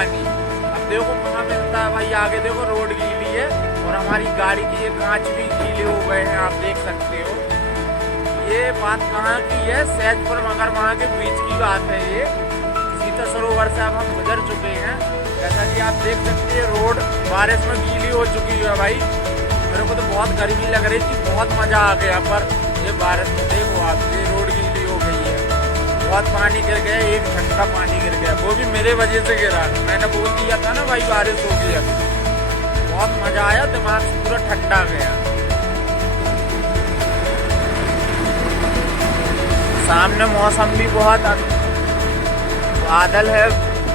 पानी। अब देखो कहाँ मिलता है भाई, आगे देखो रोड गीली है और हमारी गाड़ी की ये कांच भी गीले हो गए हैं, आप देख सकते हो। ये बात कहाँ की है, सहजपुर मगरमाह के बीच की बात है। ये सीता सरोवर से अब हम गुजर चुके हैं। जैसा कि आप देख सकते हैं रोड बारिश में गीली हो चुकी है भाई। मेरे को तो बहुत गर्मी लग रही थी, बहुत मज़ा आ गया, पर ये बारिश में देखो आप, ये रोड गीली हो गई है, बहुत पानी गिर गया, एक घंटा पानी गिर गया, वो भी मेरे वजह से गिरा। मैंने बोल दिया था ना भाई बारिश हो गई है। बहुत मज़ा आया, दिमाग पूरा ठंडा गया। सामने मौसम भी बहुत बादल है,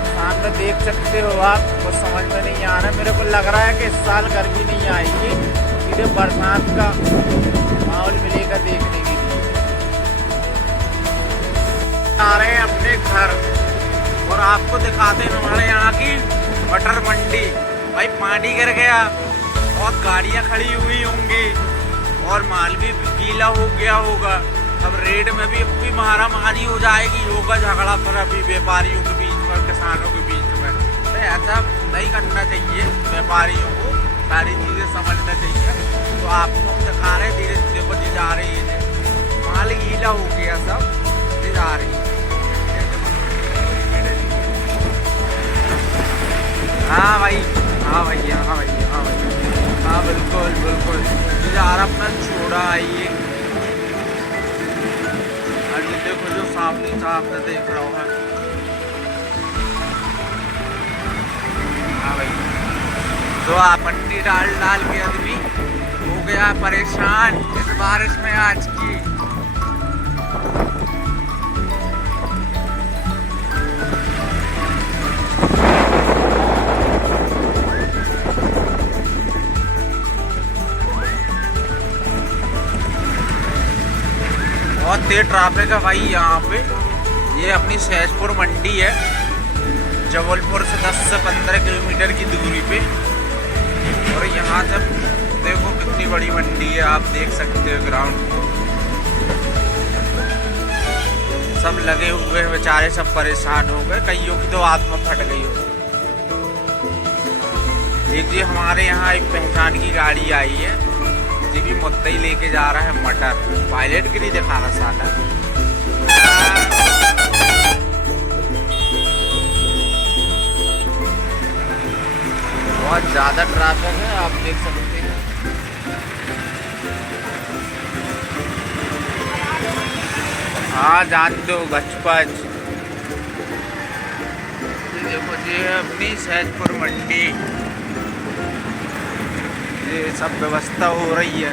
सामने देख सकते हो आप। कुछ समझ में नहीं आ रहा, मेरे को लग रहा है कि इस साल गर्मी नहीं आएगी, सीधे बरसात का माहौल मिलेगा देखने के लिए। आ रहे हैं अपने घर और आपको दिखाते हैं हमारे यहाँ की मटर मंडी। भाई पानी गिर गया, बहुत गाड़ियाँ खड़ी हुई होंगी और माल भी गीला हो गया होगा। अब रेट में भी मारा मारी हो जाएगी, होगा झगड़ा फिर अभी व्यापारियों के बीच में, किसानों के बीच में। तो ऐसा नहीं करना चाहिए, व्यापारियों को सारी चीज़ें समझना चाहिए। तो आपको हम दिखा रहे धीरे धीरे बची जा रही है, माल गीला हो गया सब जा रही है। हाँ भाई, हाँ भैया, हाँ भैया, हाँ भैया, हाँ बिल्कुल बिल्कुल। जा रहा अपना छोड़ा आइए, देखो जो सामने साफ से देख रहा हूँ। हाँ भाई, तो आप पट्टी डाल डाल के आदमी हो गया परेशान इस बारिश में आज की। बहुत तेज ट्रैफिक है भाई यहाँ पे। ये अपनी सहजपुर मंडी है, जबलपुर से 10 से 15 किलोमीटर की दूरी पे। और यहाँ से देखो कितनी बड़ी मंडी है, आप देख सकते हो। ग्राउंड सब लगे हुए हैं, बेचारे सब परेशान हो गए, कईयों की तो आत्मा फट गई हो। देखिए हमारे यहाँ एक पहचान की गाड़ी आई है, भी मुद्दा ही लेके जा रहा है मटर, पायलट के लिए दिखा रहा साला। बहुत ज्यादा ट्रैफिक है, आप देख सकते हैं। हाँ जानते हो गचपच। देखो ये है अपनी सहजपुर मंडी, ये सब व्यवस्था हो रही है।